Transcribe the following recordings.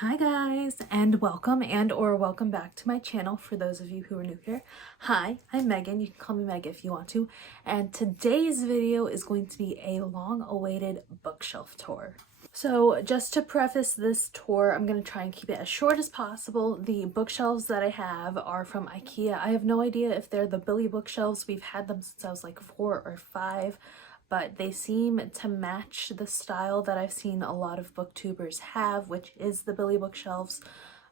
Hi guys, and welcome back to my channel for those of you who are new here. Hi, I'm Megan. You can call me Meg if you want to. And today's video is going to be a long-awaited bookshelf tour. So just to preface this tour, I'm going to try and keep it as short as possible. The bookshelves that I have are from IKEA. I have no idea if they're the Billy bookshelves. We've had them since I was like 4 or 5. But they seem to match the style that I've seen a lot of booktubers have, which is the Billy bookshelves.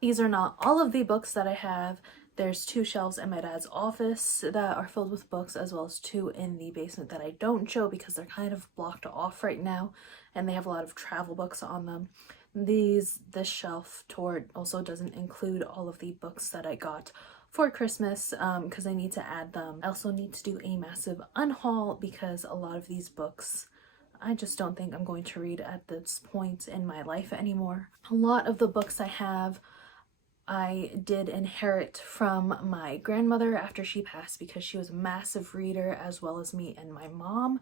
These are not all of the books that I have. There's 2 shelves in my dad's office that are filled with books, as well as 2 in the basement that I don't show because they're kind of blocked off right now, and they have a lot of travel books on them. This shelf tour also doesn't include all of the books that I got for Christmas because I need to add them. I also need to do a massive unhaul because a lot of these books I just don't think I'm going to read at this point in my life anymore. A lot of the books I have I did inherit from my grandmother after she passed because she was a massive reader, as well as me and my mom.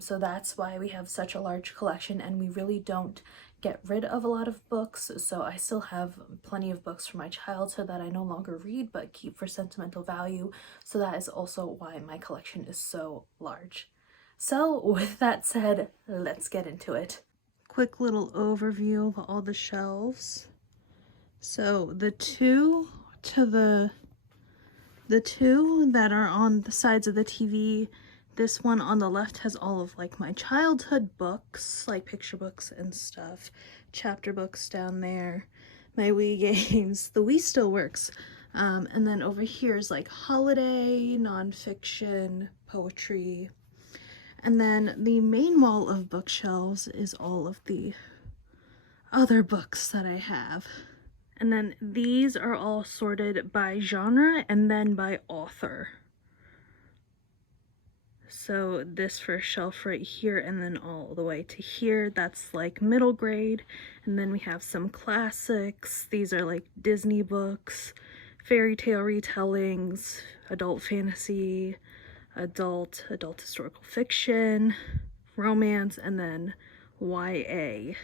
So that's why we have such a large collection, and we really don't get rid of a lot of books. So I still have plenty of books from my childhood that I no longer read but keep for sentimental value. So that is also why my collection is so large. So with that said, let's get into it. Quick little overview of all the shelves. So the two that are on the sides of the TV, this one on the left has all of like my childhood books, like picture books and stuff, chapter books down there, my Wii games. The Wii still works. And then over here is like holiday, nonfiction, poetry. And then the main wall of bookshelves is all of the other books that I have. And then these are all sorted by genre and then by author. So this first shelf right here and then all the way to here, that's like middle grade. And then we have some classics. These are like Disney books, fairy tale retellings, adult fantasy, adult historical fiction, romance, and then YA.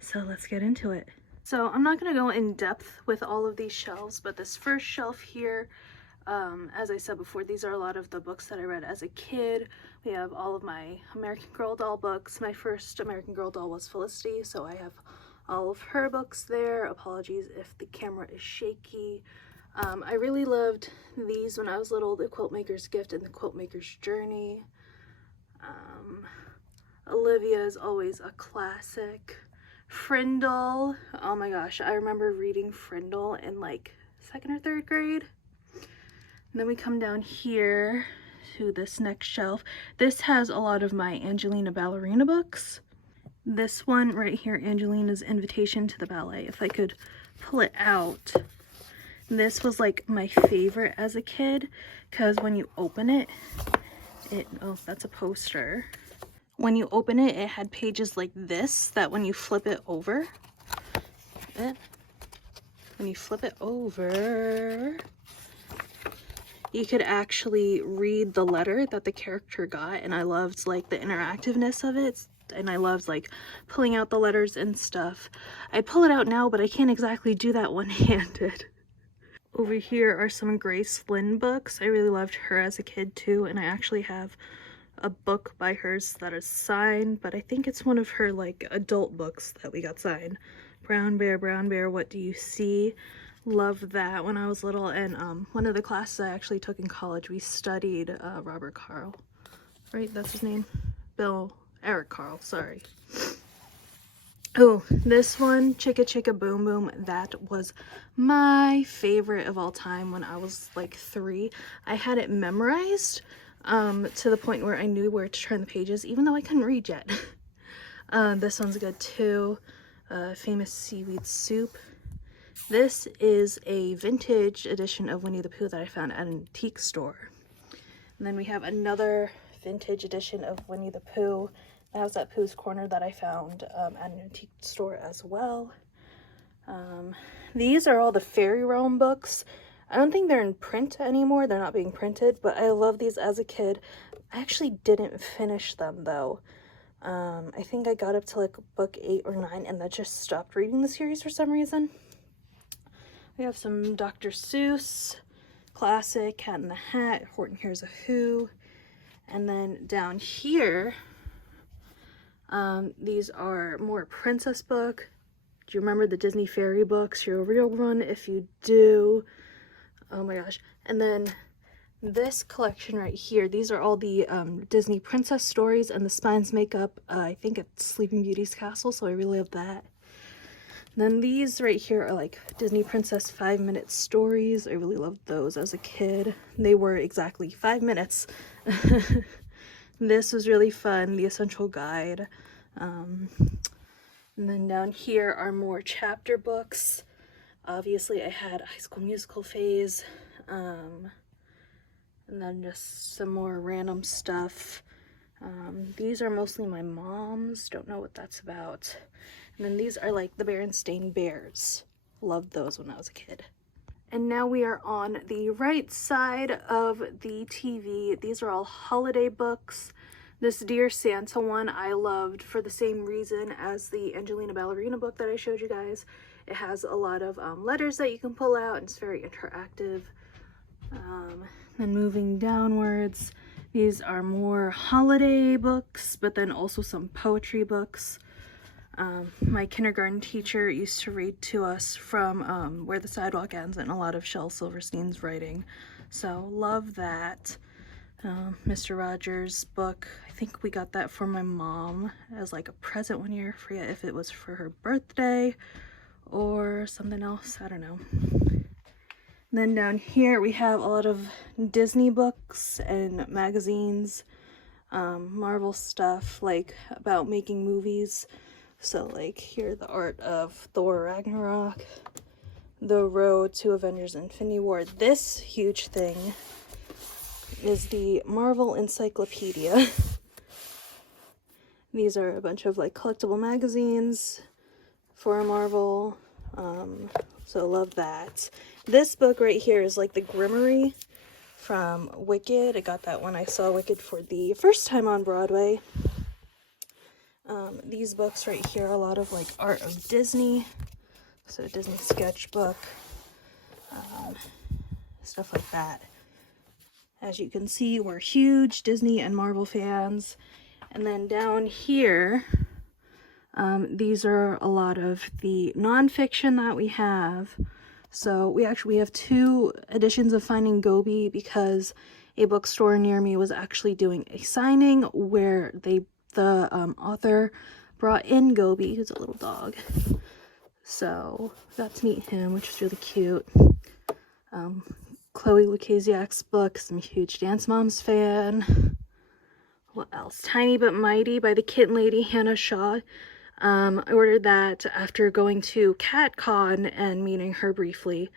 So let's get into it. So I'm not going to go in depth with all of these shelves, but this first shelf here, as I said before, these are a lot of the books that I read as a kid. We have all of my American Girl doll books. My first American Girl doll was Felicity, so I have all of her books there. Apologies if the camera is shaky. I really loved these when I was little, The Quiltmaker's Gift and The Quiltmaker's Journey. Olivia is always a classic. Frindle, oh my gosh, I remember reading Frindle in like 2nd or 3rd grade. And then we come down here to this next shelf. This has a lot of my Angelina Ballerina books. This one right here, Angelina's Invitation to the Ballet, if I could pull it out. This was like my favorite as a kid because when you open it, oh, that's a poster. When you open it, it had pages like this that when you flip it over, you could actually read the letter that the character got, and I loved like the interactiveness of it, and I loved like pulling out the letters and stuff. I pull it out now, but I can't exactly do that one-handed. Over here are some Grace Lynn books. I really loved her as a kid too, and I actually have a book by hers that is signed, but I think it's one of her like adult books that we got signed. Brown Bear, What Do You See? Loved that when I was little. And one of the classes I actually took in college, we studied Robert Carl, right? That's his name? Eric Carl, sorry. Oh, this one, Chicka Chicka Boom Boom, that was my favorite of all time when I was like 3. I had it memorized to the point where I knew where to turn the pages, even though I couldn't read yet. This one's good too. Famous Seaweed Soup. This is a vintage edition of Winnie the Pooh that I found at an antique store. And then we have another vintage edition of Winnie the Pooh. That was at Pooh's Corner that I found at an antique store as well. These are all the Fairy Realm books. I don't think they're in print anymore. They're not being printed, but I love these as a kid. I actually didn't finish them though. I think I got up to like book 8 or 9 and then just stopped reading the series for some reason. We have some Dr. Seuss, classic, Cat in the Hat, Horton Hears a Who. And then down here, these are more princess book. Do you remember the Disney fairy books? You're a real one if you do. Oh my gosh. And then this collection right here, these are all the Disney princess stories, and the spines make up, I think it's Sleeping Beauty's castle, so I really love that. And then these right here are like Disney Princess 5-minute stories. I really loved those as a kid. They were exactly 5 minutes. This was really fun, The Essential Guide. And then down here are more chapter books. Obviously I had High School Musical phase. And then just some more random stuff. These are mostly my mom's. Don't know what that's about. And then these are like the Berenstain Bears. Loved those when I was a kid. And now we are on the right side of the TV. These are all holiday books. This Dear Santa one I loved for the same reason as the Angelina Ballerina book that I showed you guys. It has a lot of letters that you can pull out, and it's very interactive. Then moving downwards, these are more holiday books, but then also some poetry books. My kindergarten teacher used to read to us from Where the Sidewalk Ends and a lot of Shel Silverstein's writing, so love that. Mr. Rogers' book, I think we got that for my mom as like a present one year. I forget if it was for her birthday or something else, I don't know. And then down here we have a lot of Disney books and magazines, Marvel stuff like about making movies. So like here, the art of Thor Ragnarok, the road to Avengers Infinity War. This huge thing is the Marvel Encyclopedia. These are a bunch of like collectible magazines for Marvel, so love that. This book right here is like the Grimmery from Wicked. I got that when I saw Wicked for the first time on Broadway. These books right here are a lot of like art of Disney, so Disney sketchbook, stuff like that. As you can see, we're huge Disney and Marvel fans. And then down here, these are a lot of the nonfiction that we have. So we have 2 editions of Finding Gobi because a bookstore near me was actually doing a signing where the author brought in Gobi, who's a little dog. So got to meet him, which was really cute. Chloe Lucasiak's books. I'm a huge Dance Moms fan. What else? Tiny But Mighty by the Kitten Lady, Hannah Shaw. I ordered that after going to CatCon and meeting her briefly,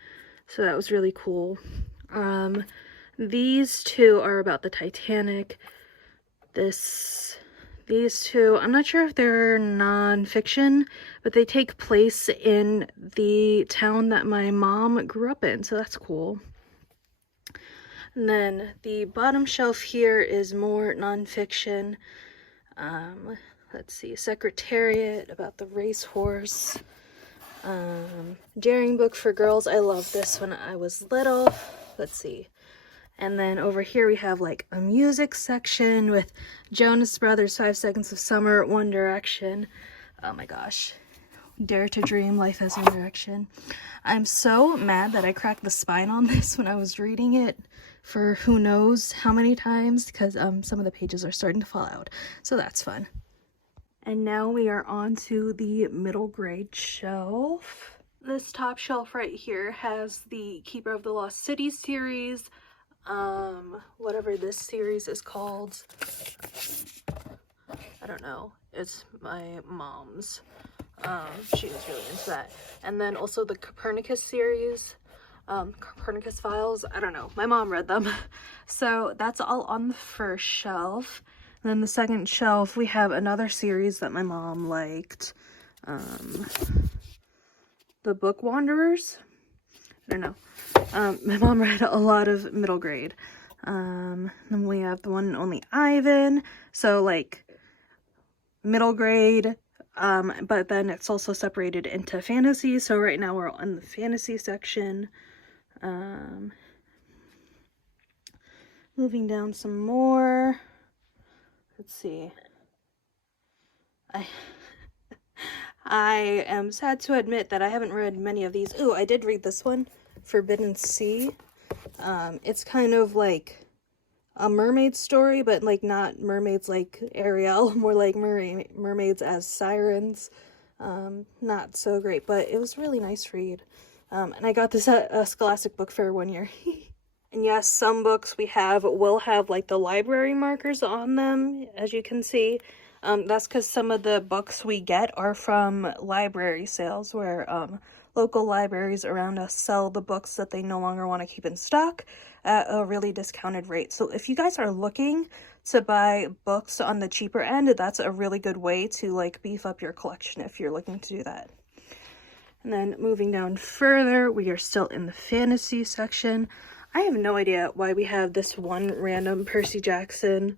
so that was really cool. These 2 are about the Titanic. These 2, I'm not sure if they're non-fiction, but they take place in the town that my mom grew up in, so that's cool. And then the bottom shelf here is more nonfiction. Let's see, Secretariat, about the racehorse. Daring book for girls. I loved this when I was little. Let's see. And then over here we have like a music section with Jonas Brothers, 5 Seconds of Summer, One Direction. Oh my gosh. Dare to Dream, Life as One Direction. I'm so mad that I cracked the spine on this when I was reading it for who knows how many times, because some of the pages are starting to fall out. So that's fun. And now we are on to the middle grade shelf. This top shelf right here has the Keeper of the Lost City series, whatever this series is called. I don't know. It's my mom's. She was really into that. And then also the Copernicus series, Copernicus Files. I don't know. My mom read them. So that's all on the first shelf. And then the second shelf, we have another series that my mom liked. The Book Wanderers. I don't know. My mom read a lot of middle grade. Then we have the one and only Ivan. So like middle grade, but then it's also separated into fantasy. So right now we're on the fantasy section. Moving down some more. Let's see. I am sad to admit that I haven't read many of these. Ooh, I did read this one, Forbidden Sea. It's kind of like a mermaid story, but like not mermaids like Ariel, more like mermaids as sirens. Not so great, but it was a really nice read. And I got this at a Scholastic Book Fair one year. And yes, some books will have like the library markers on them, as you can see. That's because some of the books we get are from library sales, where local libraries around us sell the books that they no longer want to keep in stock at a really discounted rate. So if you guys are looking to buy books on the cheaper end, that's a really good way to like beef up your collection if you're looking to do that. And then moving down further, we are still in the fantasy section. I have no idea why we have this one random Percy Jackson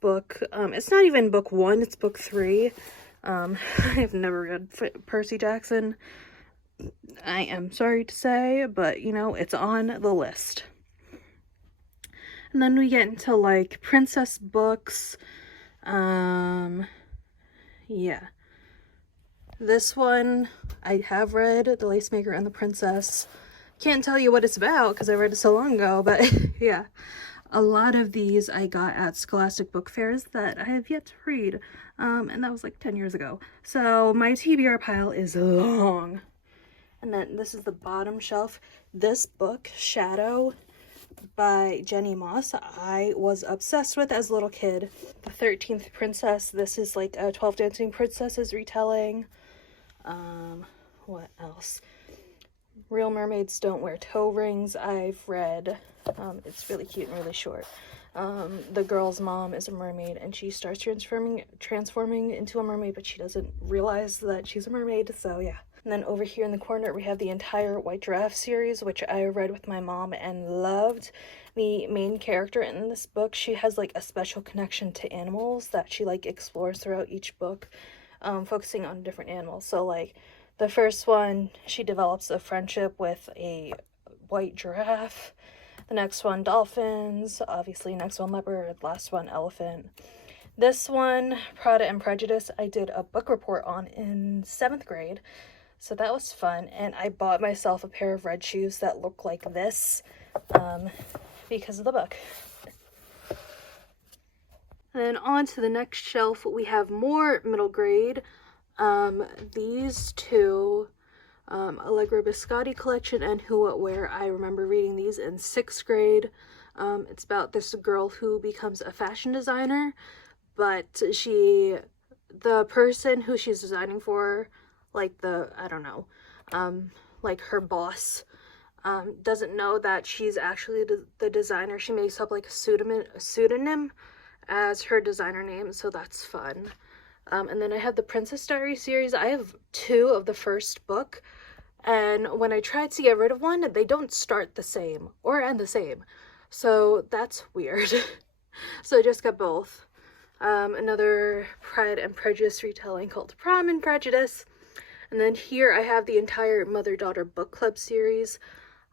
book. It's not even book 1, it's book 3. I have never read Percy Jackson. I am sorry to say, but you know, it's on the list. And then we get into like princess books. Yeah. This one I have read, The Lace Maker and the Princess. Can't tell you what it's about because I read it so long ago, but yeah. A lot of these I got at Scholastic Book Fairs that I have yet to read, and that was like 10 years ago. So my TBR pile is long. And then this is the bottom shelf. This book, Shadow by Jenny Moss, I was obsessed with as a little kid. The 13th Princess. This is like a 12 Dancing Princesses retelling. What else? Real Mermaids Don't Wear Toe Rings, I've read. It's really cute and really short. The girl's mom is a mermaid and she starts transforming into a mermaid, but she doesn't realize that she's a mermaid, so yeah. And then over here in the corner we have the entire White Giraffe series, which I read with my mom and loved. The main character in this book, she has like a special connection to animals that she like explores throughout each book, focusing on different animals. So like the first one, she develops a friendship with a white giraffe. The next one, dolphins. Obviously, next one, leopard. Last one, elephant. This one, Pride and Prejudice, I did a book report on in 7th grade. So that was fun. And I bought myself a pair of red shoes that look like this because of the book. And then on to the next shelf, we have more middle grade. These two, Allegra Biscotti collection and Who What Where. I remember reading these in 6th grade. It's about this girl who becomes a fashion designer, but the person who she's designing for, like like her boss, doesn't know that she's actually the designer. She makes up like a pseudonym as her designer name, so that's fun. And then I have the Princess Diary series. I have 2 of the first book, and when I tried to get rid of one, they don't start the same or end the same, so that's weird. So I just got both. Another Pride and Prejudice retelling called Prom and Prejudice. And then here I have the entire Mother-Daughter Book Club series.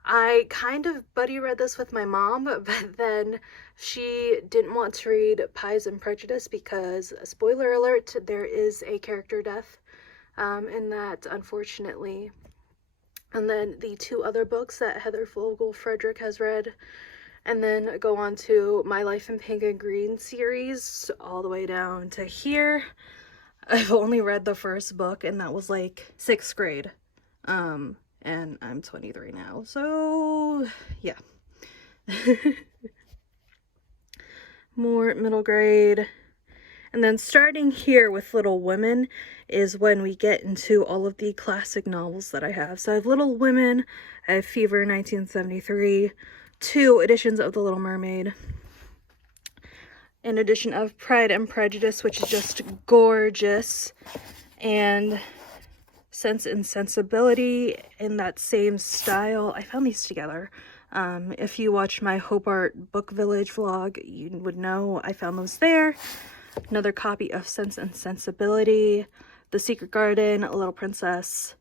I kind of buddy read this with my mom, but then she didn't want to read Pies and Prejudice because, spoiler alert, there is a character death in that, unfortunately. And then the 2 other books that Heather Fogel Frederick has read. And then go on to My Life in Pink and Green series, all the way down to here. I've only read the first book, and that was like 6th grade. And I'm 23 now, so yeah. More middle grade. And then starting here with Little Women is when we get into all of the classic novels that I have. So I have Little Women, I have Fever 1973, 2 editions of The Little Mermaid, an edition of Pride and Prejudice, which is just gorgeous, and Sense and Sensibility in that same style. I found these together. If you watched my Hope Art Book Village vlog, you would know I found those there. another copy of Sense and Sensibility, The Secret Garden, A Little Princess.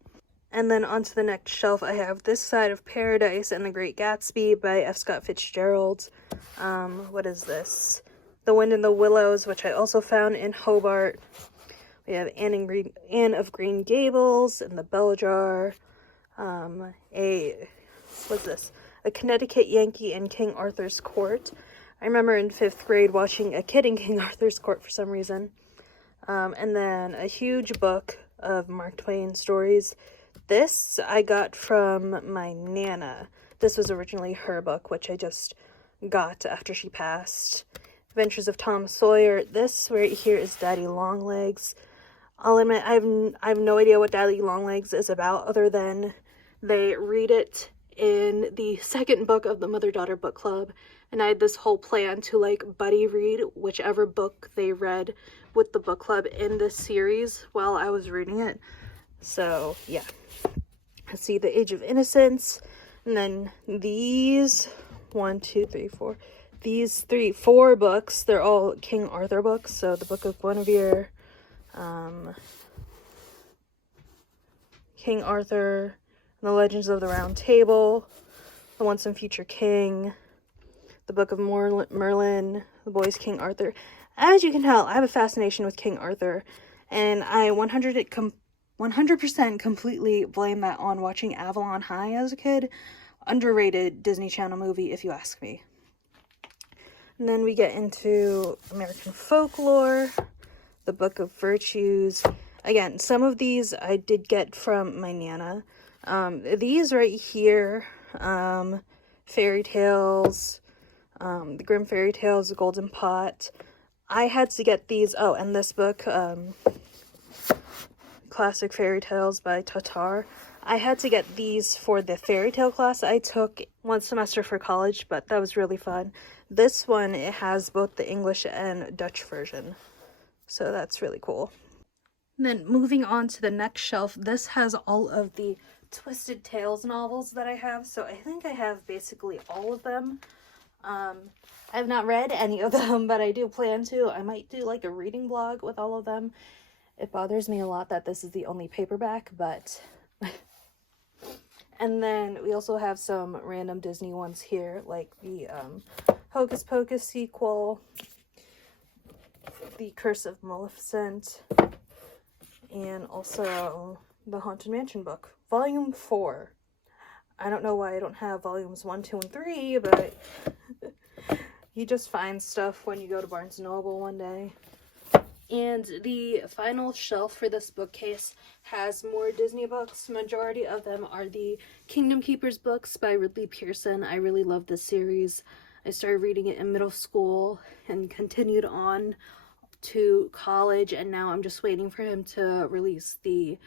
And then onto the next shelf, I have This Side of Paradise and The Great Gatsby by F. Scott Fitzgerald. What is this? The Wind in the Willows, which I also found in Hobart. We have Anne of Green Gables and The Bell Jar. What's this? A Connecticut Yankee in King Arthur's Court. I remember in 5th grade watching a kid in King Arthur's Court for some reason. And then a huge book of Mark Twain stories. This I got from my Nana. This was originally her book, which I just got after she passed. Adventures of Tom Sawyer. This right here is Daddy Longlegs. I'll admit, I have no idea what Daddy Longlegs is about, other than they read it in the second book of the Mother-Daughter Book Club, and I had this whole plan to, like, buddy read whichever book they read with the book club in this series while I was reading it. So, yeah. Let's see, The Age of Innocence, and then these, 4 books, they're all King Arthur books, so the Book of Guinevere, King Arthur, The Legends of the Round Table, The Once and Future King, The Book of Merlin, The Boys King Arthur. As you can tell, I have a fascination with King Arthur, and I 100% completely blame that on watching Avalon High as a kid. Underrated Disney Channel movie, if you ask me. And then we get into American folklore, The Book of Virtues. Again, some of these I did get from my Nana. These right here, fairy tales, the Grimm fairy tales, The Golden Pot. I had to get these. Oh, and this book, Classic Fairy Tales by Tatar. I had to get these for the fairy tale class I took one semester for college, but that was really fun. This one, it has both the English and Dutch version, so that's really cool. And then moving on to the next shelf, this has all of the Twisted Tales novels that I have, so I think I have basically all of them. I have not read any of them, but I do plan to. I might do like a reading vlog with all of them. It bothers me a lot that this is the only paperback, but... And then we also have some random Disney ones here, like the Hocus Pocus sequel, The Curse of Maleficent, and also the Haunted Mansion book, Volume 4. I don't know why I don't have Volumes 1, 2, and 3, but you just find stuff when you go to Barnes & Noble one day. And the final shelf for this bookcase has more Disney books. Majority of them are the Kingdom Keepers books by Ridley Pearson. I really love this series. I started reading it in middle school and continued on to college, and now I'm just waiting for him to release the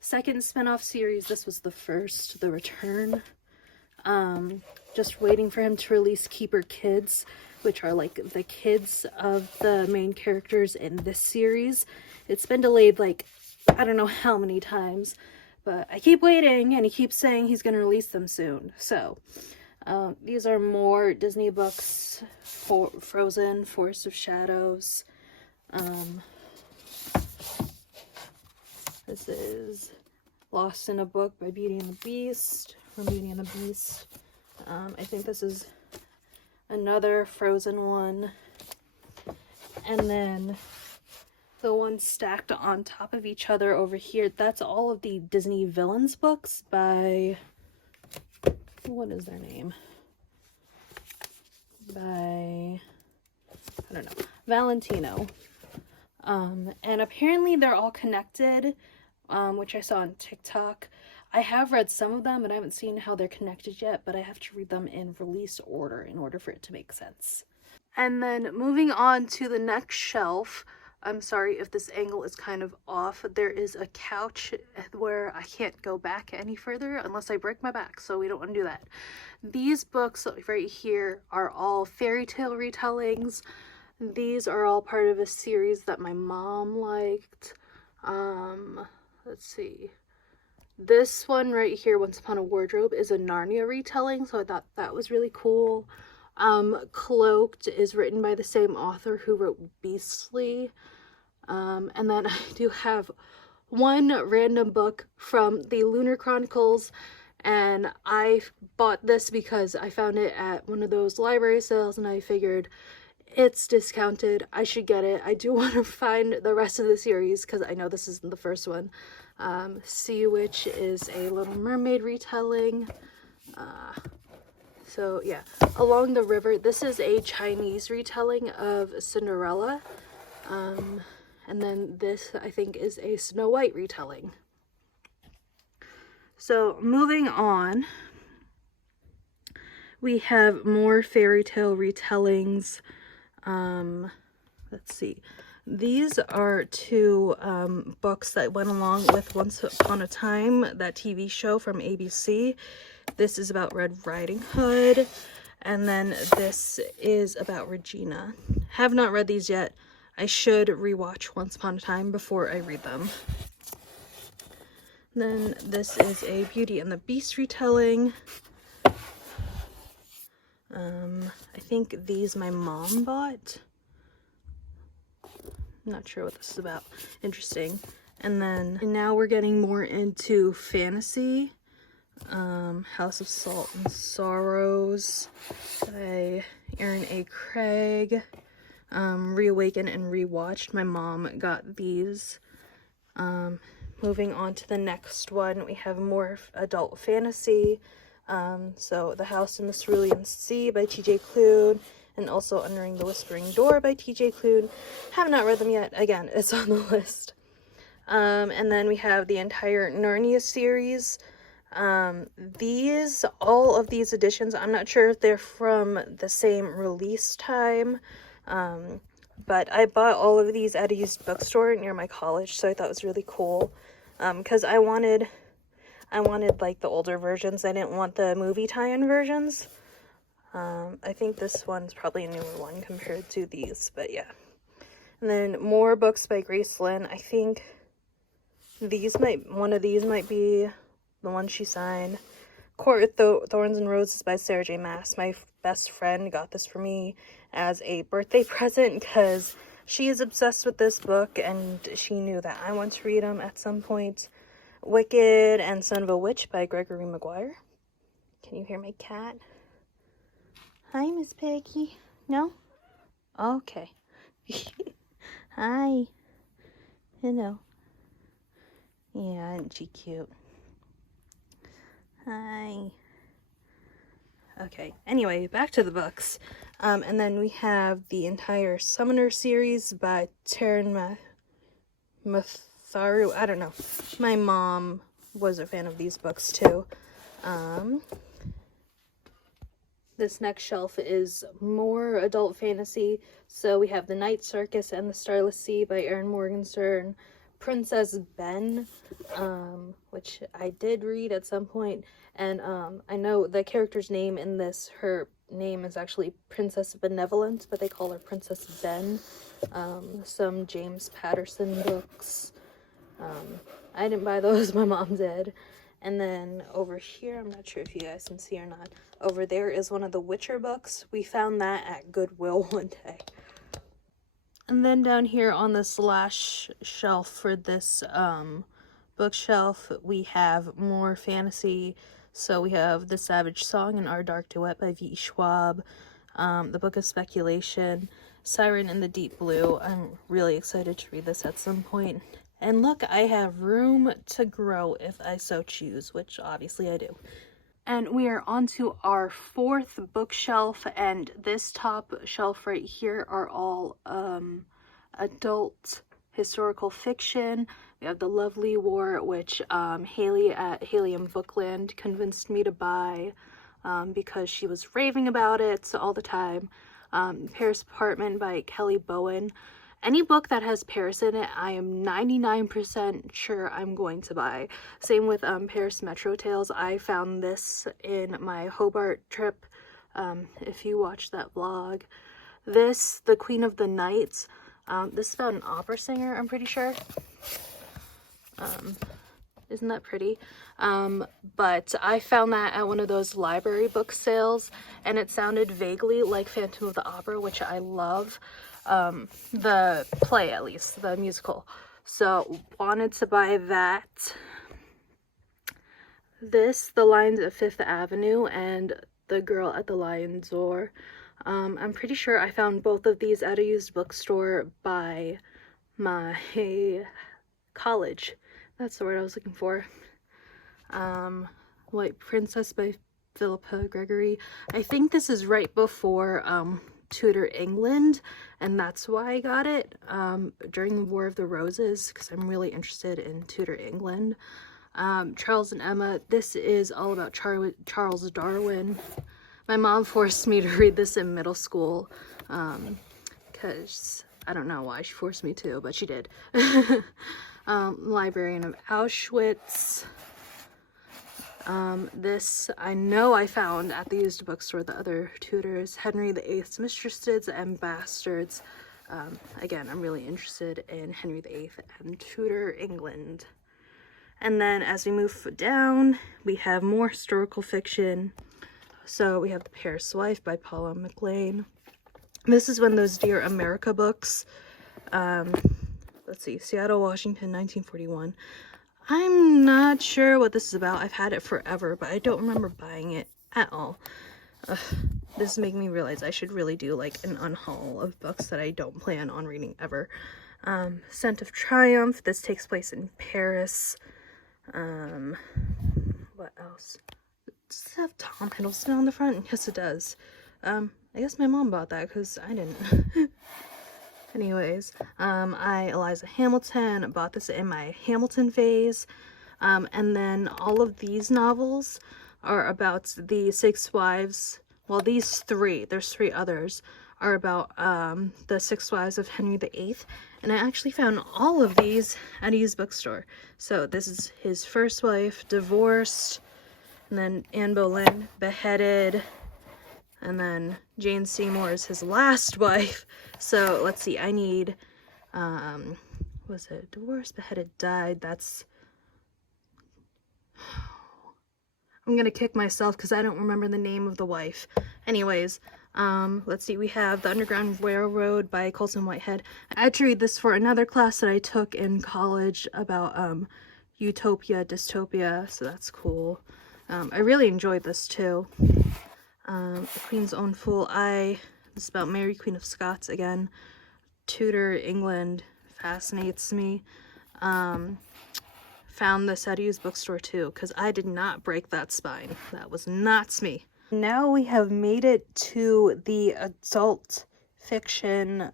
second spin-off series. This was the first, The Return. Just waiting for him to release Keeper Kids, which are like the kids of the main characters in this series. It's been delayed like I don't know how many times, but I keep waiting, and he keeps saying he's going to release them soon. So these are more Disney books. Frozen, Forest of Shadows. This is Lost in a Book by Beauty and the Beast, from Beauty and the Beast. I think this is another Frozen one. And then the ones stacked on top of each other over here, that's all of the Disney Villains books by, what is their name? By, I don't know, Valentino. And apparently they're all connected, which I saw on TikTok. I have read some of them, and I haven't seen how they're connected yet, but I have to read them in release order in order for it to make sense. And then moving on to the next shelf, I'm sorry if this angle is kind of off. There is a couch where I can't go back any further unless I break my back, so we don't want to do that. These books right here are all fairy tale retellings. These are all part of a series that my mom liked. Let's see. This one right here, Once Upon a Wardrobe, is a Narnia retelling, so I thought that was really cool. Cloaked is written by the same author who wrote Beastly. And then I do have one random book from the Lunar Chronicles, and I bought this because I found it at one of those library sales and I figured it's discounted, I should get it. I do want to find the rest of the series because I know this isn't the first one. Sea Witch is a Little Mermaid retelling. So yeah, Along the River, this is a Chinese retelling of Cinderella. And then this, I think, is a Snow White retelling. So moving on, we have more fairy tale retellings. Let's see. These are two books that went along with Once Upon a Time, that TV show from ABC. This is about Red Riding Hood, and then this is about Regina. Have not read these yet. I should rewatch Once Upon a Time before I read them. Then this is a Beauty and the Beast retelling. I think these my mom bought. I'm not sure what this is about. Interesting. And then now we're getting more into fantasy. House of Salt and Sorrows by Aaron A. Craig. Reawakened and Rewatched. My mom got these. Moving on to the next one, we have more adult fantasy. So The House in the Cerulean Sea by T.J. Klune, and also Undering the Whispering Door by T.J. Klune. Have not read them yet. Again, it's on the list. And then we have the entire Narnia series. All of these editions, I'm not sure if they're from the same release time, but I bought all of these at a used bookstore near my college, so I thought it was really cool, because I wanted like the older versions. I didn't want the movie tie-in versions. I think this one's probably a newer one compared to these, but yeah. And then more books by Grace Lynn. I think one of these might be the one she signed. Court of Thorns and Roses by Sarah J. Maas. My best friend got this for me as a birthday present because she is obsessed with this book and she knew that I want to read them at some point. Wicked and Son of a Witch by Gregory Maguire. Can you hear my cat? Hi, Miss Peggy. No? Okay. Hi. Hello. Yeah, isn't she cute? Hi. Okay, anyway, back to the books. And then we have the entire Summoner series by Taran Matharu. I don't know. My mom was a fan of these books too. This next shelf is more adult fantasy. So we have The Night Circus and the Starless Sea by Erin Morgenstern. Princess Ben, which I did read at some point, and I know the character's name in this, her name is actually Princess Benevolent, but they call her Princess Ben. Some James Patterson books. I didn't buy those, my mom did. And then over here, I'm not sure if you guys can see or not, over there is one of the Witcher books. We found that at Goodwill one day. And then down here on this last shelf for this bookshelf, we have more fantasy. So we have The Savage Song and Our Dark Duet by V. Schwab, The Book of Speculation, Siren in the Deep Blue. I'm really excited to read this at some point. And look, I have room to grow if I so choose, which obviously I do. And we are on to our fourth bookshelf, and this top shelf right here are all adult historical fiction. We have The Lovely War, which Haley at Helium Bookland convinced me to buy because she was raving about it all the time. Paris Apartment by Kelly Bowen. Any book that has Paris in it, I am 99% sure I'm going to buy. Same with Paris Metro Tales. I found this in my Hobart trip, if you watched that vlog. This, The Queen of the Nights. This is about an opera singer, I'm pretty sure. Isn't that pretty? But I found that at one of those library book sales, and it sounded vaguely like Phantom of the Opera, which I love. The play, at least, the musical. So, wanted to buy that. This, The Lions at Fifth Avenue, and The Girl at the Lion's Door. I'm pretty sure I found both of these at a used bookstore by my college. That's the word I was looking for. White Princess by Philippa Gregory. I think this is right before Tudor England, and that's why I got it during the War of the Roses, because I'm really interested in Tudor England. Charles and Emma. This is all about Charles Darwin. My mom forced me to read this in middle school because I don't know why she forced me to, but she did. Librarian of Auschwitz. This I know I found at the used bookstore, the other Tudors. Henry VIII's Mistresses and Bastards. Again, I'm really interested in Henry VIII and Tudor England. And then as we move down, we have more historical fiction. So we have The Paris Wife by Paula McLean. This is one of those Dear America books. Let's see, Seattle, Washington, 1941. I'm not sure what this is about. I've had it forever, but I don't remember buying it at all. This is making me realize I should really do like an unhaul of books that I don't plan on reading ever. Scent of Triumph. This takes place in Paris. What else? Does it have Tom Hiddleston on the front? Yes, it does. I guess my mom bought that because I didn't. Anyways, Eliza Hamilton, bought this in my Hamilton phase. And then all of these novels are about the six wives. Well, these three, there's three others, are about the six wives of Henry VIII. And I actually found all of these at a used bookstore. So this is his first wife, divorced, and then Anne Boleyn, beheaded, and then Jane Seymour is his last wife. So let's see, I need, was it divorced, beheaded, died? That's, I'm gonna kick myself because I don't remember the name of the wife. Anyways, let's see, we have The Underground Railroad by Colson Whitehead. I had to read this for another class that I took in college about utopia, dystopia, so that's cool. I really enjoyed this too. The Queen's Own Fool. This is about Mary, Queen of Scots again. Tudor England fascinates me. Found this at a used bookstore too, because I did not break that spine. That was not me. Now we have made it to the adult fiction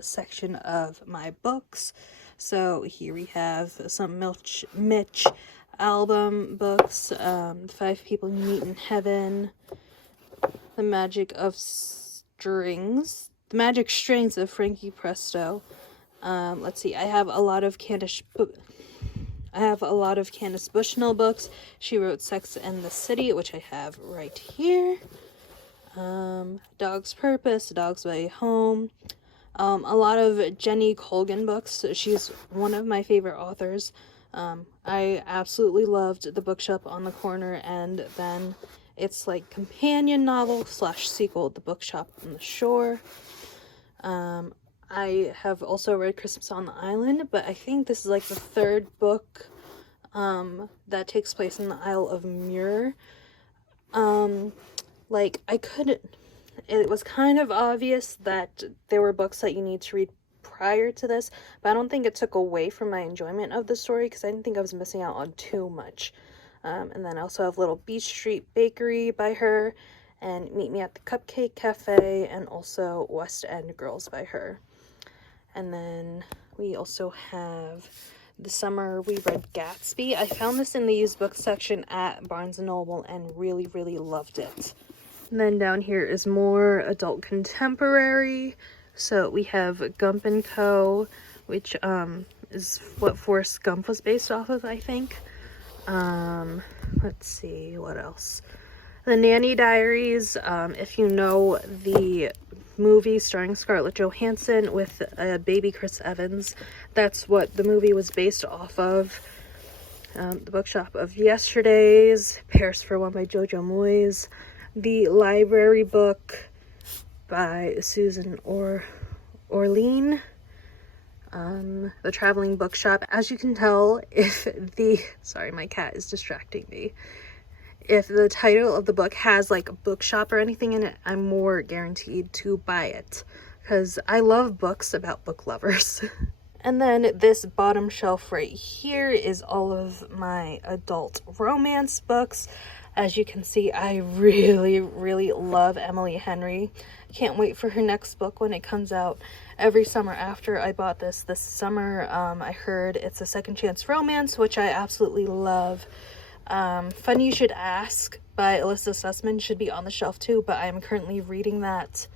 section of my books. So here we have some Mitch Albom books, Five People You Meet in Heaven, The Magic Strings of Frankie Presto. Let's see, I have a lot of Candace Bushnell books. She wrote Sex and the City, which I have right here. Dog's Purpose, Dog's Way Home. A lot of Jenny Colgan books. She's one of my favorite authors. I absolutely loved The Bookshop on the Corner, and then it's like companion novel / sequel, The Bookshop on the Shore. I have also read Christmas on the Island, but I think this is like the third book that takes place in the Isle of Muir. It was kind of obvious that there were books that you need to read prior to this, but I don't think it took away from my enjoyment of the story because I didn't think I was missing out on too much. And then I also have Little Beach Street Bakery by her, and Meet Me at the Cupcake Cafe, and also West End Girls by her. And then we also have The Summer We Read Gatsby. I found this in the used book section at Barnes & Noble and really, really loved it. And then down here is more adult contemporary. So we have Gump & Co., which is what Forrest Gump was based off of, I think. Let's see, what else? The Nanny Diaries, if you know the movie starring Scarlett Johansson with baby Chris Evans, that's what the movie was based off of. The Bookshop of Yesterdays, Paris for One by Jojo Moyes, The Library Book by Susan Orlean, The Traveling Bookshop. As you can tell, sorry, my cat is distracting me. If the title of the book has like a bookshop or anything in it, I'm more guaranteed to buy it because I love books about book lovers. And then this bottom shelf right here is all of my adult romance books. As you can see, I really love Emily Henry. Can't wait for her next book when it comes out. Every summer after I bought this summer, I heard it's a second chance romance, which I absolutely love. Funny You Should Ask by Alyssa Sussman should be on the shelf too, but I'm currently reading that.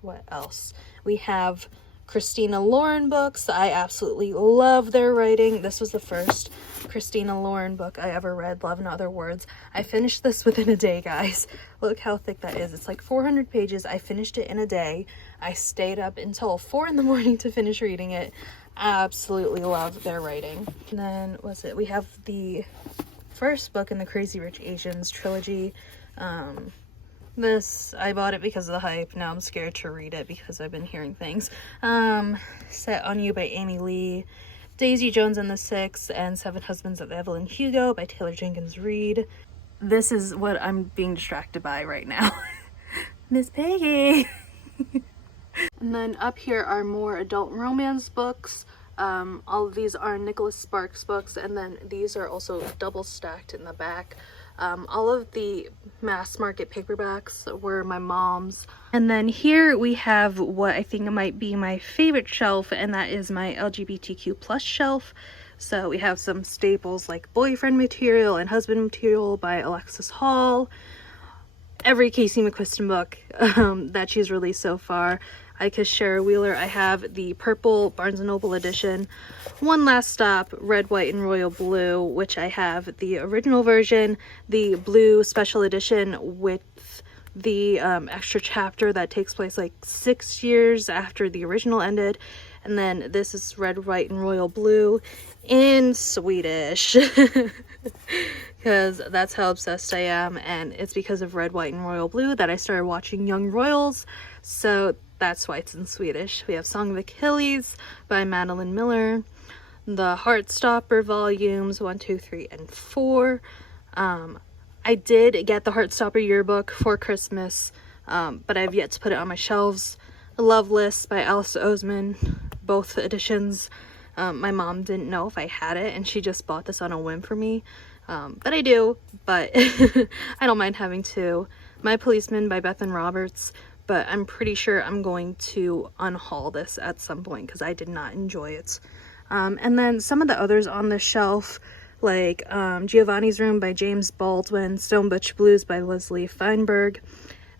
What else? We have Christina Lauren books. I absolutely love their writing. This was the first Christina Lauren book I ever read, Love in Other Words. I finished this within a day, guys. Look how thick that is. It's like 400 pages. I finished it in a day. I stayed up until 4 in the morning to finish reading it. Absolutely love their writing. And then we have the first book in the Crazy Rich Asians trilogy. This, I bought it because of the hype. Now I'm scared to read it because I've been hearing things. Set on You by Amy Lee, Daisy Jones and the Six, and Seven Husbands of Evelyn Hugo by Taylor Jenkins Reid. This is what I'm being distracted by right now. Miss Peggy! And then up here are more adult romance books. All of these are Nicholas Sparks books, and then these are also double stacked in the back. All of the mass market paperbacks were my mom's. And then here we have what I think might be my favorite shelf, and that is my LGBTQ plus shelf. So we have some staples like Boyfriend Material and Husband Material by Alexis Hall. Every Casey McQuiston book that she's released so far. I Kiss Shara Wheeler. I have the purple Barnes & Noble edition. One Last Stop, Red, White, and Royal Blue, which I have the original version, the blue special edition with the extra chapter that takes place like 6 years after the original ended. And then this is Red, White, and Royal Blue in Swedish. Because that's how obsessed I am, and it's because of Red, White, and Royal Blue that I started watching Young Royals, so that's why it's in Swedish. We have Song of Achilles by Madeline Miller, the Heartstopper volumes 1, 2, 3, and 4. I did get the Heartstopper yearbook for Christmas, but I've yet to put it on my shelves. Loveless by Alice Oseman, both editions. My mom didn't know if I had it, and she just bought this on a whim for me. But I do, but I don't mind having two. My Policeman by Bethan Roberts, but I'm pretty sure I'm going to unhaul this at some point because I did not enjoy it. And then some of the others on the shelf, like Giovanni's Room by James Baldwin, Stone Butch Blues by Leslie Feinberg,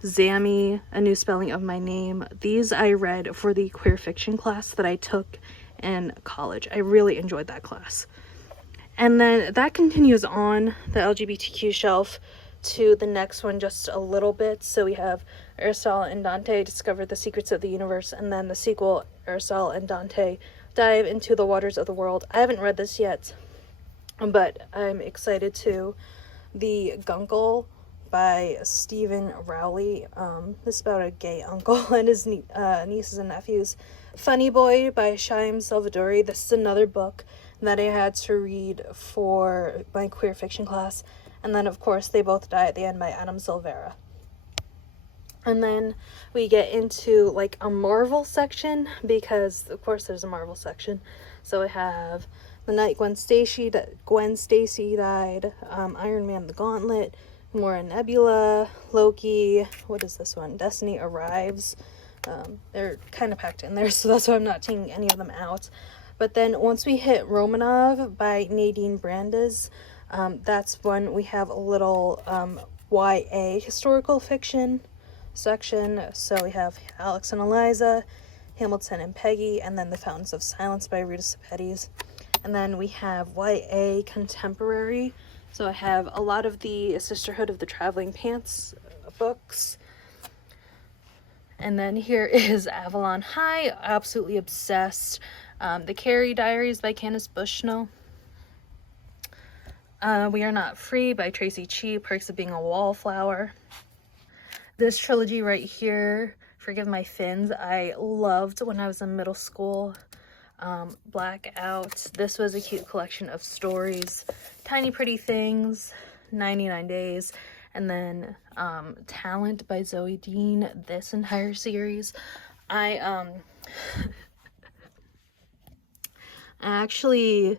Zammy, A New Spelling of My Name. These I read for the queer fiction class that I took in college. I really enjoyed that class. And then that continues on the LGBTQ shelf to the next one just a little bit. So we have Aristotle and Dante Discover the Secrets of the Universe, and then the sequel, Aristotle and Dante Dive into the Waters of the World. I haven't read this yet, but I'm excited to. The Guncle by Stephen Rowley. This is about a gay uncle and his nieces and nephews. Funny Boy by Chaim Salvadori. This is another book that I had to read for my queer fiction class. And then, of course, They Both Die at the End by Adam Silvera. And then we get into, like, a Marvel section, because, of course, there's a Marvel section. So I have The Night Gwen Stacy Died, Iron Man The Gauntlet, Gamora Nebula, Loki, what is this one? Destiny Arrives. They're kind of packed in there, so that's why I'm not taking any of them out. But then once we hit Romanov by Nadine Brandes, that's when we have a little YA historical fiction section. So we have Alex and Eliza, Hamilton and Peggy, and then The Fountains of Silence by Rita Sepetys. And then we have YA contemporary. So I have a lot of the Sisterhood of the Traveling Pants books. And then here is Avalon High, absolutely obsessed. The Carrie Diaries by Candace Bushnell. We Are Not Free by Tracy Chee, Perks of Being a Wallflower. This trilogy right here, Forgive My Fins, I loved when I was in middle school. Blackout. This was a cute collection of stories. Tiny Pretty Things, 99 Days, and then Talent by Zoe Dean. This entire series. I actually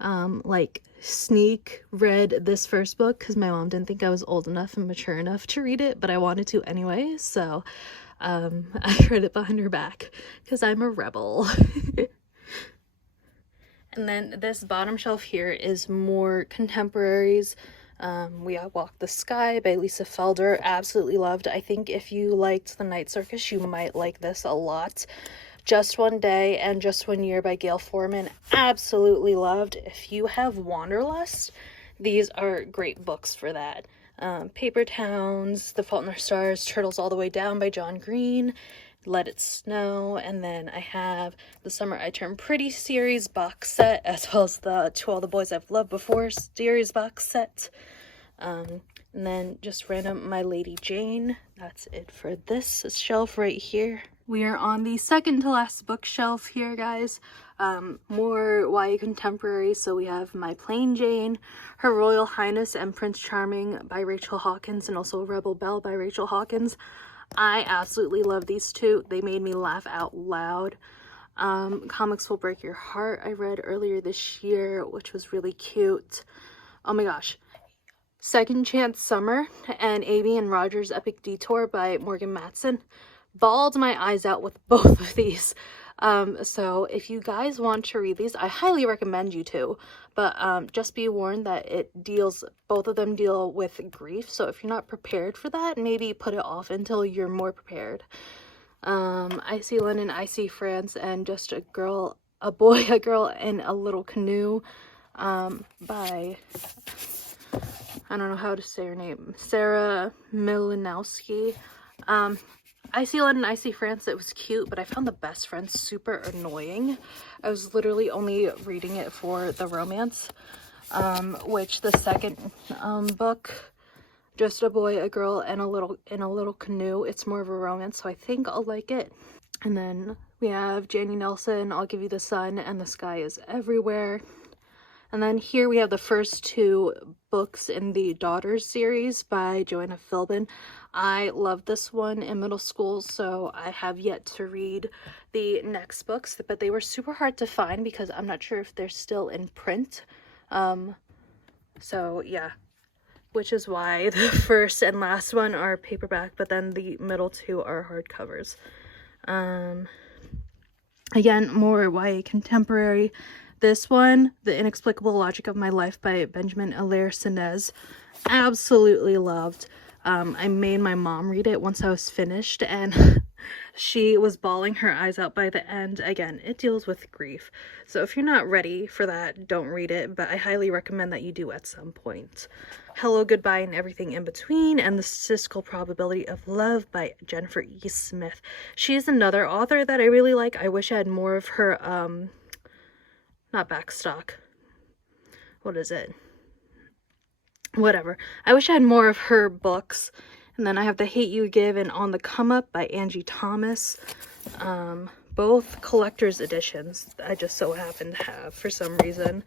like sneak read this first book because my mom didn't think I was old enough and mature enough to read it, but I wanted to anyway, so I read it behind her back because I'm a rebel. And then this bottom shelf here is more contemporaries. We Walk the Sky by Lisa Felder. Absolutely loved. I think if you liked The Night Circus, you might like this a lot. Just One Day and Just One Year by Gail Forman. Absolutely loved. If you have Wanderlust, these are great books for that. Paper Towns, The Fault in Our Stars, Turtles All the Way Down by John Green, Let It Snow, and then I have the Summer I Turned Pretty series box set, as well as the To All the Boys I've Loved Before series box set. And then just random My Lady Jane. That's it for this shelf right here. We are on the second to last bookshelf here, guys. More YA contemporary. So we have My Plain Jane, Her Royal Highness and Prince Charming by Rachel Hawkins, and also Rebel Belle by Rachel Hawkins. I absolutely love these two. They made me laugh out loud. Comics Will Break Your Heart I read earlier this year, which was really cute. Oh my gosh. Second Chance Summer and Amy and Roger's Epic Detour by Morgan Matson. Bawled my eyes out with both of these. So if you guys want to read these, I highly recommend you to, but just be warned that both of them deal with grief, so if you're not prepared for that, maybe put it off until you're more prepared. I See London, I See France, and Just a Boy, a Girl, and a Little Canoe, by, I don't know how to say her name, Sarah Milanowski. I See London, I See France, it was cute, but I found The Best Friend super annoying. I was literally only reading it for the romance, which the second book, Just a Boy, a Girl, and a Little Canoe, it's more of a romance, so I think I'll like it. And then we have Janie Nelson, I'll Give You the Sun, and The Sky is Everywhere. And then here we have the first two books in the Daughters series by Joanna Philbin. I loved this one in middle school, so I have yet to read the next books, but they were super hard to find because I'm not sure if they're still in print. So yeah, which is why the first and last one are paperback, but then the middle two are hardcovers. Again, more YA contemporary. This one, The Inexplicable Logic of My Life by Benjamin Allaire Sinez. Absolutely loved. I made my mom read it once I was finished, and she was bawling her eyes out by the end. Again, it deals with grief. So if you're not ready for that, don't read it, but I highly recommend that you do at some point. Hello, Goodbye, and Everything in Between, and The Statistical Probability of Love by Jennifer E. Smith. She's another author that I really like. I wish I had more of her, not backstock. What is it? Whatever. I wish I had more of her books. And then I have The Hate You Give and On the Come Up by Angie Thomas. Both collector's editions I just so happen to have for some reason.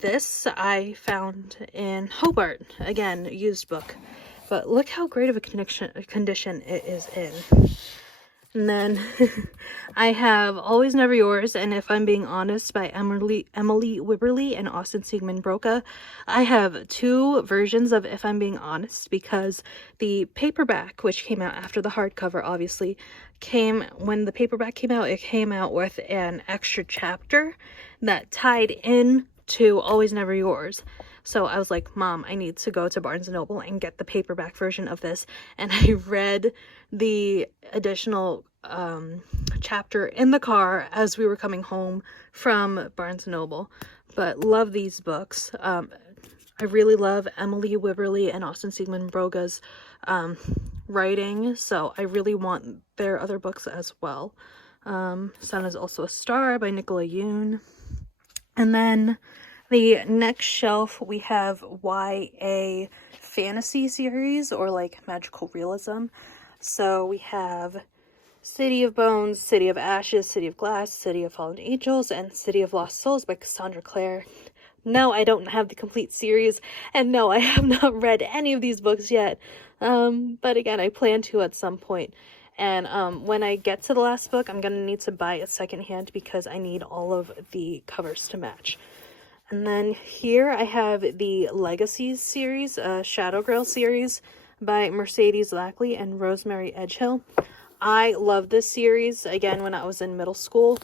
This I found in Hobart. Again, used book. But look how great of a condition it is in. And then I have Always Never Yours and If I'm Being Honest by Emily Wibberley and Austin Siegmund Broca. I have two versions of If I'm Being Honest because the paperback, which came out after the hardcover, obviously, when the paperback came out, it came out with an extra chapter that tied in to Always Never Yours. So I was like, Mom, I need to go to Barnes & Noble and get the paperback version of this. And I read the additional chapter in the car as we were coming home from Barnes & Noble. But love these books. I really love Emily Wibberley and Austin Siegmund Broga's writing. So I really want their other books as well. Sun is Also a Star by Nicola Yoon. And then The next shelf we have YA fantasy series, or like magical realism. So we have City of Bones, City of Ashes, City of Glass, City of Fallen Angels, and City of Lost Souls by Cassandra Clare. No, I don't have the complete series, and no, I have not read any of these books yet. But again, I plan to at some point. And when I get to the last book, I'm gonna need to buy it secondhand because I need all of the covers to match. And then here I have the Legacies series, Shadow Girl series by Mercedes Lackley and Rosemary Edgehill. I love this series, again, when I was in middle school.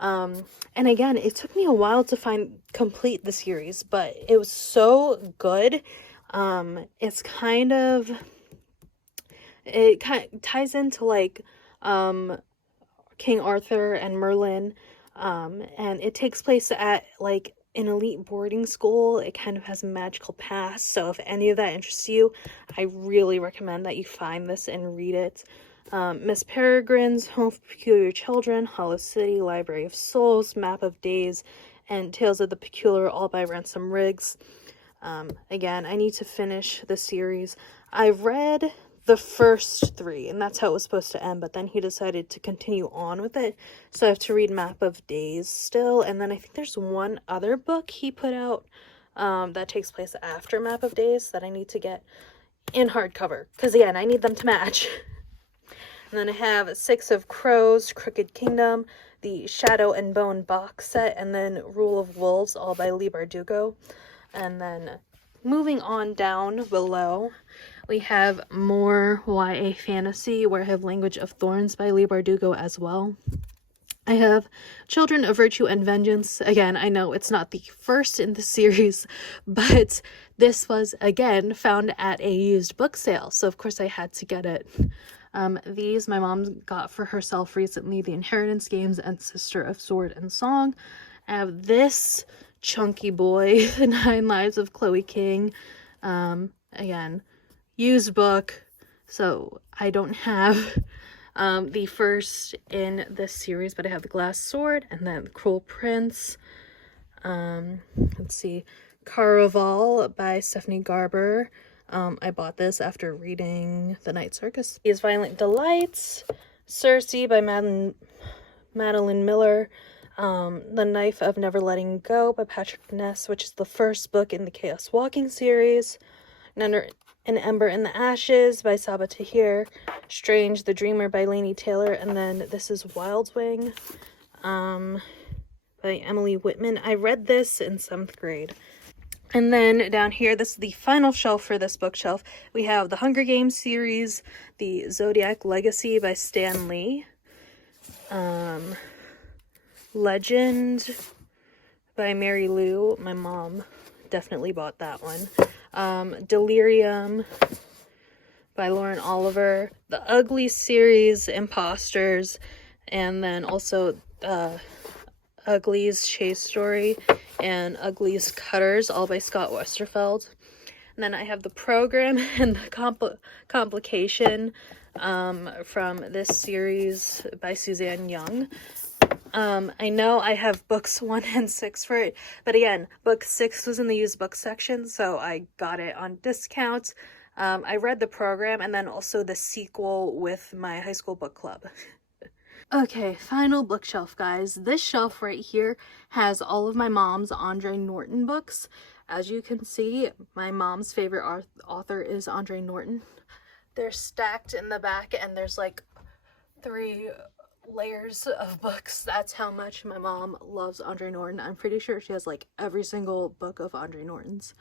And again, it took me a while to complete the series, but it was so good. It kind of ties into like King Arthur and Merlin, and it takes place at like an elite boarding school. It kind of has a magical past, so if any of that interests you, I really recommend that you find this and read it. Miss Peregrine's Home of Peculiar Children, Hollow City, Library of Souls, Map of Days, and Tales of the Peculiar, all by Ransom Riggs. Again, I need to finish the series. I read the first 3, and that's how it was supposed to end, but then he decided to continue on with it, so I have to read Map of Days still, and then I think there's one other book he put out that takes place after Map of Days that I need to get in hardcover, because again, I need them to match. And then I have 6 of Crows, Crooked Kingdom, the Shadow and Bone box set, and then Rule of Wolves, all by Leigh Bardugo. And then moving on down below, we have more YA fantasy, where I have Language of Thorns by Leigh Bardugo as well. I have Children of Virtue and Vengeance. Again, I know it's not the first in the series, but this was, again, found at a used book sale, so of course I had to get it. These my mom got for herself recently, The Inheritance Games and Sister of Sword and Song. I have this chunky boy, The 9 Lives of Chloe King. Again, used book, so I don't have the first in this series, but I have The Glass Sword and then The Cruel Prince. Let's see, Caraval by Stephanie Garber. I bought this after reading The Night Circus. These Violent Delights, Circe by Madeline Miller, The Knife of Never Letting Go by Patrick Ness, which is the first book in the Chaos Walking series, An Ember in the Ashes by Saba Tahir, Strange the Dreamer by Laini Taylor, and then this is Wild Wing by Emily Whitman. I read this in 7th grade. And then down here, this is the final shelf for this bookshelf. We have the Hunger Games series, the Zodiac Legacy by Stan Lee, Legend by Mary Lou. My mom definitely bought that one. Delirium by Lauren Oliver, the Ugly series, Imposters, and then also Ugly's Chase Story and Ugly's Cutters, all by Scott Westerfeld. And then I have the Program and the Complication from this series by Suzanne Young. I know I have books 1 and 6 for it, but again, book 6 was in the used book section, so I got it on discount. I read the Program and then also the sequel with my high school book club. Okay, final bookshelf, guys. This shelf right here has all of my mom's Andre Norton books. As you can see, my mom's favorite author is Andre Norton. They're stacked in the back, and there's like 3 layers of books. That's how much my mom loves Andre Norton. I'm pretty sure she has like every single book of Andre Norton's.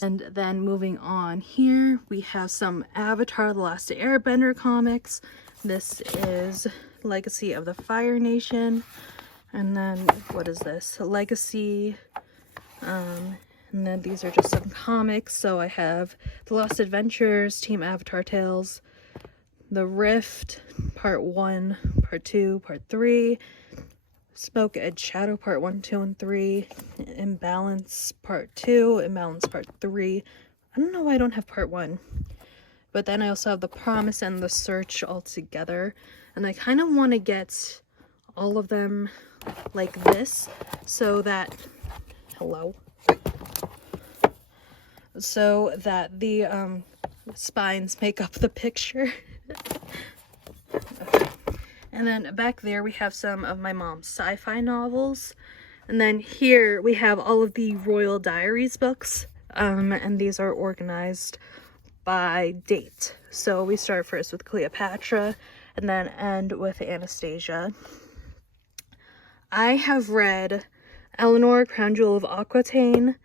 And then moving on here, we have some Avatar: The Last Airbender comics. This is Legacy of the Fire Nation, and then what is this? Legacy, and then these are just some comics. So I have The Lost Adventures, Team Avatar Tales, The Rift, Part 1, Part 2, Part 3, Smoke Edge Shadow, Part 1, 2, and 3, Imbalance, Part 2, Imbalance, Part 3. I don't know why I don't have Part 1. But then I also have The Promise and The Search all together. And I kind of want to get all of them like this so that, hello, so that the spines make up the picture. Okay. And then back there we have some of my mom's sci-fi novels. And then here we have all of the Royal Diaries books. And these are organized by date. So we start first with Cleopatra and then end with Anastasia. I have read Eleanor, Crown Jewel of Aquitaine,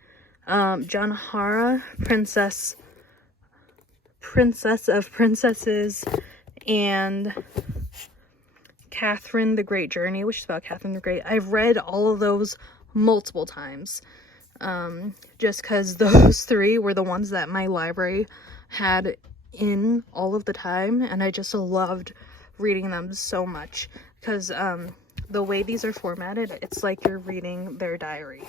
Janahara, Princess of Princesses, and Catherine the Great Journey, which is about Catherine the Great. I've read all of those multiple times, just because those three were the ones that my library had in all of the time, and I just loved reading them so much, because the way these are formatted, it's like you're reading their diary.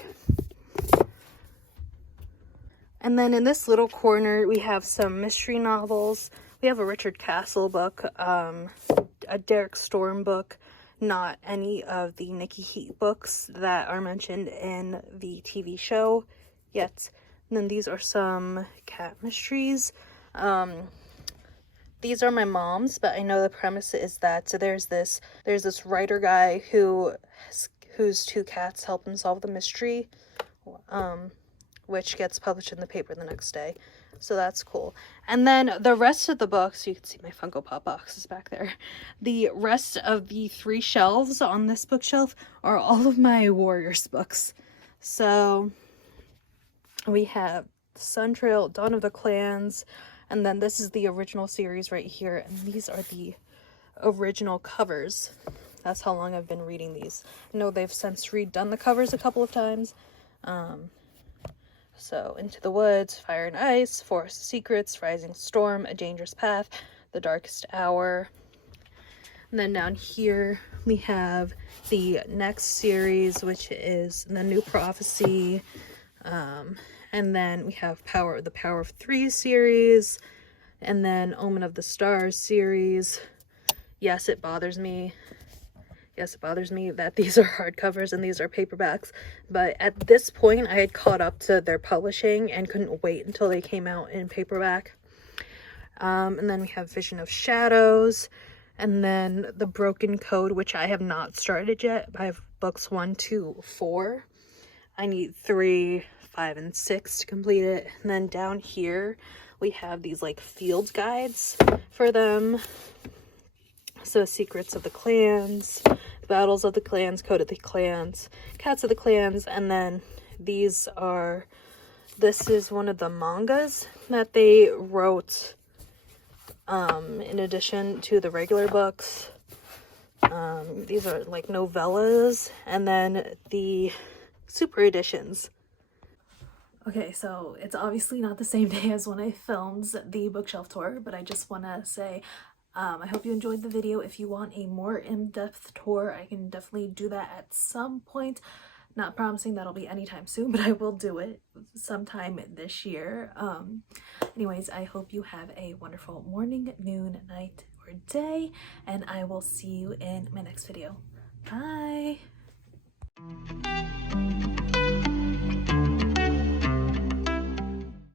And then in this little corner, we have some mystery novels. We have a Richard Castle book, a Derek Storm book, not any of the Nikki Heat books that are mentioned in the TV show yet. And then these are some cat mysteries. These are my mom's, but I know the premise is that, so there's this writer guy whose two cats help him solve the mystery, which gets published in the paper the next day. So that's cool. And then the rest of the books, you can see my Funko Pop boxes back there. The rest of the 3 shelves on this bookshelf are all of my Warriors books. So we have Sun Trail, Dawn of the Clans, and then this is the original series right here. And these are the original covers. That's how long I've been reading these. I know they've since redone the covers a couple of times. So, Into the Woods, Fire and Ice, Forest of Secrets, Rising Storm, A Dangerous Path, The Darkest Hour. And then down here we have the next series, which is The New Prophecy. And then we have the Power of Three series. And then Omen of the Stars series. Yes, it bothers me. Yes, it bothers me that these are hardcovers and these are paperbacks, but at this point I had caught up to their publishing and couldn't wait until they came out in paperback. And then we have Vision of Shadows, and then The Broken Code, which I have not started yet. I have books 1, 2, 4. I need 3, 5, and 6 to complete it. And then down here we have these like field guides for them. So Secrets of the Clans, Battles of the Clans, Code of the Clans, Cats of the Clans, and then this is one of the mangas that they wrote in addition to the regular books. These are like novellas, and then the super editions. Okay, so it's obviously not the same day as when I filmed the bookshelf tour, but I just want to say I hope you enjoyed the video. If you want a more in-depth tour, I can definitely do that at some point. Not promising that'll be anytime soon, but I will do it sometime this year. Anyways, I hope you have a wonderful morning, noon, night, or day, and I will see you in my next video. Bye!